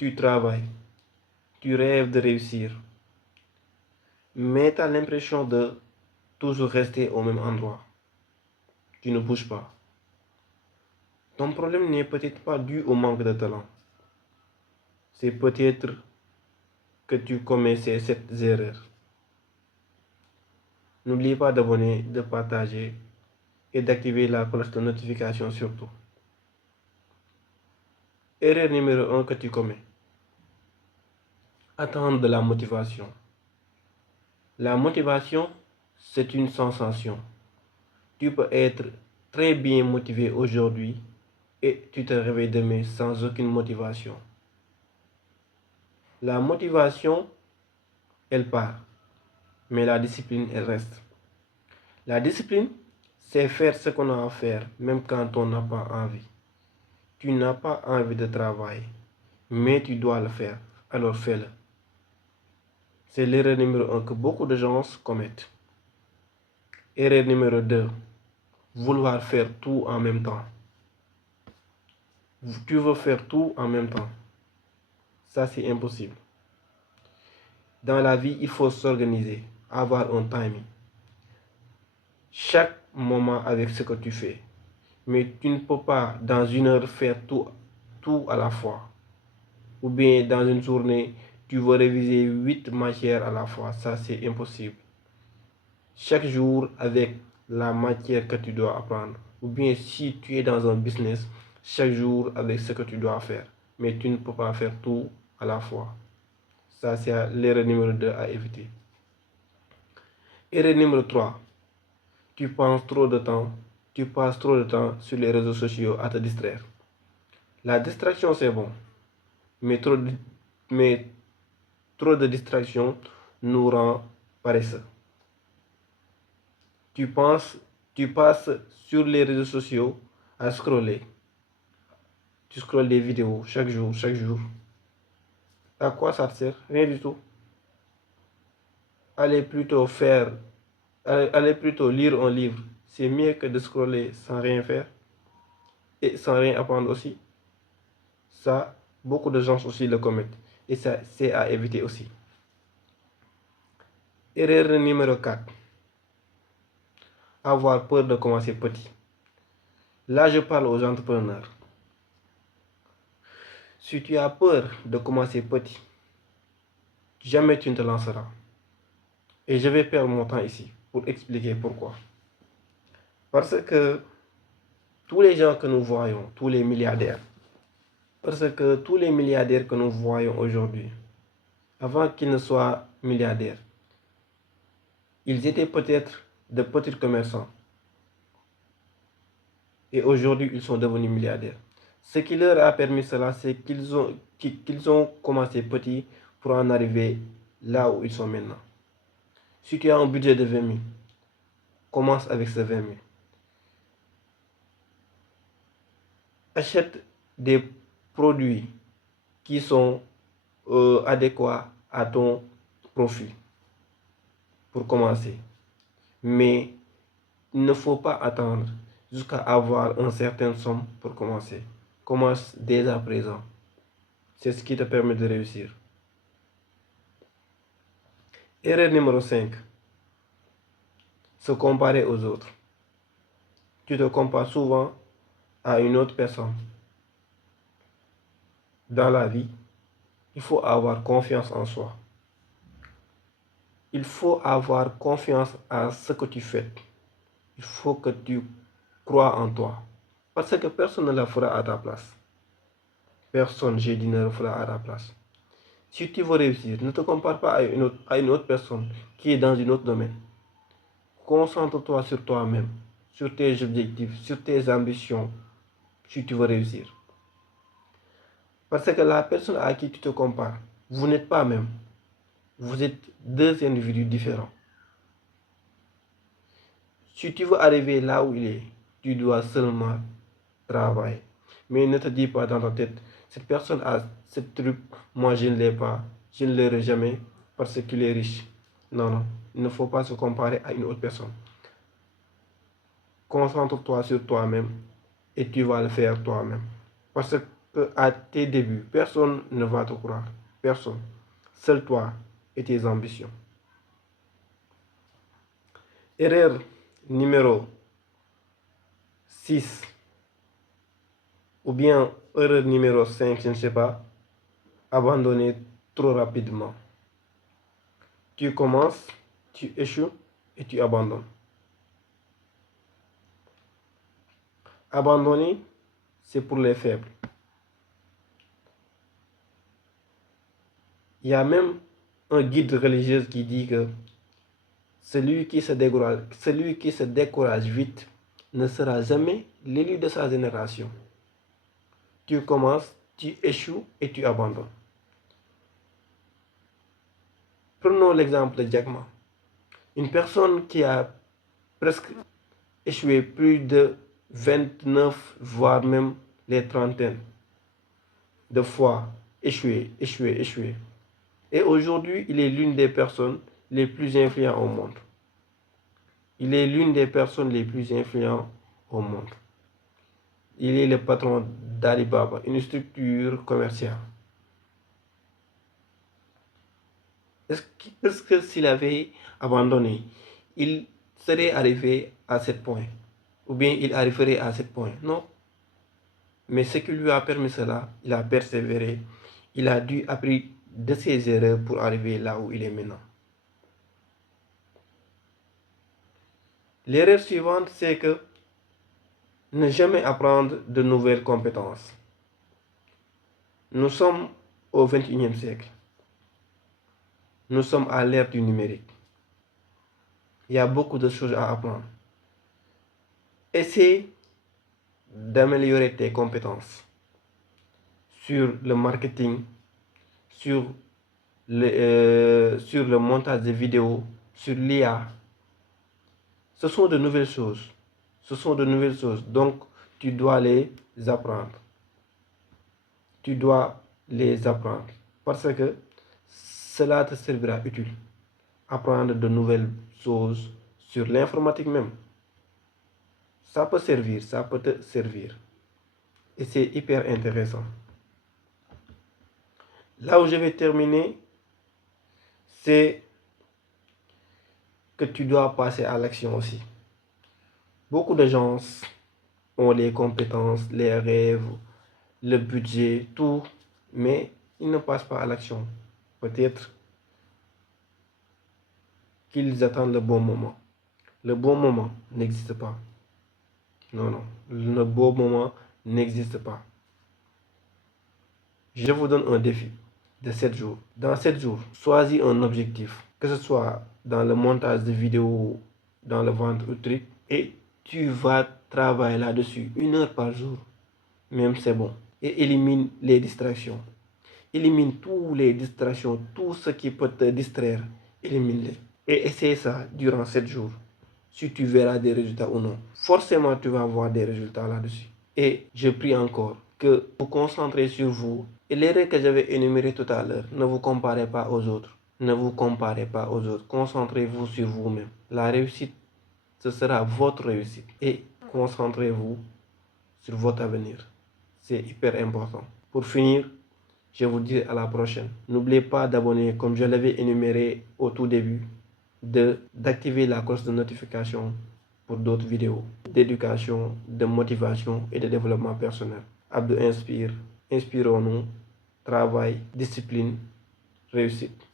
tu travailles, tu rêves de réussir, mais tu as l'impression de toujours rester au même endroit. Tu ne bouges pas. Ton problème n'est peut-être pas dû au manque de talent. C'est peut-être que tu commets ces erreurs. N'oublie pas d'abonner, de partager et d'activer la cloche de notification surtout. Erreur numéro 1 que tu commets. Attendre de la motivation. La motivation, c'est une sensation. Tu peux être très bien motivé aujourd'hui et tu te réveilles demain sans aucune motivation. La motivation, elle part, mais la discipline, elle reste. La discipline, c'est faire ce qu'on a à faire, même quand on n'a pas envie. Tu n'as pas envie de travailler, mais tu dois le faire, alors fais-le. C'est l'erreur numéro 1 que beaucoup de gens commettent. Erreur numéro 2, vouloir faire tout en même temps. Tu veux faire tout en même temps. Ça, c'est impossible. Dans la vie, il faut s'organiser, avoir un timing. Chaque moment avec ce que tu fais. Mais tu ne peux pas, dans une heure, faire tout à la fois. Ou bien, dans une journée, tu veux réviser 8 matières à la fois. Ça, c'est impossible. Chaque jour, avec la matière que tu dois apprendre. Ou bien, si tu es dans un business, chaque jour avec ce que tu dois faire. Mais tu ne peux pas faire tout à la fois. Ça, c'est l'erreur numéro 2 à éviter. Erreur numéro 3. Tu passes trop de temps sur les réseaux sociaux à te distraire. La distraction, c'est bon. Mais trop de distraction nous rend paresseux. Tu passes sur les réseaux sociaux à scroller. Tu scrolles des vidéos chaque jour. À quoi ça te sert? Rien du tout. Allez plutôt lire un livre. C'est mieux que de scroller sans rien faire et sans rien apprendre aussi. Ça, beaucoup de gens aussi le commettent. Et ça, c'est à éviter aussi. Erreur numéro 4. Avoir peur de commencer petit. Là, je parle aux entrepreneurs. Si tu as peur de commencer petit, jamais tu ne te lanceras. Et je vais perdre mon temps ici pour expliquer pourquoi. Parce que tous les gens que nous voyons, tous les milliardaires, que nous voyons aujourd'hui, avant qu'ils ne soient milliardaires, ils étaient peut-être de petits commerçants. Et aujourd'hui, ils sont devenus milliardaires. Ce qui leur a permis cela, c'est qu'ils ont commencé petit pour en arriver là où ils sont maintenant. Si tu as un budget de 20 000, commence avec ces 20 000. Achète des produits qui sont adéquats à ton profil pour commencer. Mais il ne faut pas attendre jusqu'à avoir une certaine somme pour commencer. Commence dès à présent. C'est ce qui te permet de réussir. Erreur numéro 5. Se comparer aux autres. Tu te compares souvent à une autre personne. Dans la vie, il faut avoir confiance en soi. Il faut avoir confiance en ce que tu fais. Il faut que tu crois en toi. Parce que personne ne le fera à ta place. Personne, j'ai dit, ne le fera à ta place. Si tu veux réussir, ne te compare pas à une autre personne qui est dans un autre domaine. Concentre-toi sur toi-même, sur tes objectifs, sur tes ambitions, si tu veux réussir. Parce que la personne à qui tu te compares, vous n'êtes pas même. Vous êtes deux individus différents. Si tu veux arriver là où il est, tu dois seulement travailler. Mais ne te dis pas dans ta tête, cette personne a ce truc, moi je ne l'ai pas, je ne l'aurai jamais parce qu'il est riche. Non, non, il ne faut pas se comparer à une autre personne. Concentre-toi sur toi-même et tu vas le faire toi-même. Parce que qu'à tes débuts, personne ne va te croire. Personne. Seul toi et tes ambitions. Erreur numéro 6 ou bien erreur numéro 5, je ne sais pas, abandonner trop rapidement. Tu commences, tu échoues et tu abandonnes. Abandonner, c'est pour les faibles. Il y a même un guide religieux qui dit que celui qui se décourage vite ne sera jamais l'élu de sa génération. Tu commences, tu échoues et tu abandonnes. Prenons l'exemple de Jack Ma. Une personne qui a presque échoué plus de 29, voire même les trentaines de fois. Échoué. Et aujourd'hui, il est l'une des personnes les plus influentes au monde. Il est l'une des personnes les plus influentes au monde. Il est le patron d'Alibaba, une structure commerciale. Est-ce que s'il avait abandonné, il serait arrivé à ce point? Ou bien il arriverait à ce point? Non. Mais ce qui lui a permis cela, il a persévéré. Il a dû apprendre de ses erreurs pour arriver là où il est maintenant. L'erreur suivante, c'est que ne jamais apprendre de nouvelles compétences. Nous sommes au 21e siècle. Nous sommes à l'ère du numérique. Il y a beaucoup de choses à apprendre. Essaie d'améliorer tes compétences sur le marketing, sur le montage de vidéos, sur l'IA. Ce sont de nouvelles choses. Donc, tu dois les apprendre. Tu dois les apprendre. Parce que cela te servira utile. Apprendre de nouvelles choses sur l'informatique même. Ça peut te servir. Et c'est hyper intéressant. Là où je vais terminer, c'est que tu dois passer à l'action aussi. Beaucoup de gens ont les compétences, les rêves, le budget, tout, mais ils ne passent pas à l'action. Peut-être qu'ils attendent le bon moment. Le bon moment n'existe pas. Non. Le bon moment n'existe pas. Je vous donne un défi de 7 jours. Dans 7 jours, choisis un objectif, que ce soit dans le montage de vidéos, dans le ventre ou truc, et tu vas travailler là-dessus 1 heure par jour. Même c'est bon. Et élimine les distractions. Élimine toutes les distractions, tout ce qui peut te distraire, élimine-les. Et essaie ça durant 7 jours. Si tu verras des résultats ou non. Forcément, tu vas avoir des résultats là-dessus. Et je prie encore que vous concentrez sur vous. Et les règles que j'avais énumérées tout à l'heure, ne vous comparez pas aux autres. Ne vous comparez pas aux autres. Concentrez-vous sur vous-même. La réussite, ce sera votre réussite. Et concentrez-vous sur votre avenir. C'est hyper important. Pour finir, je vous dis à la prochaine. N'oubliez pas d'abonner, comme je l'avais énuméré au tout début, d'activer la cloche de notification pour d'autres vidéos d'éducation, de motivation et de développement personnel. Abdou Inspire, inspirons-nous, travail, discipline, réussite.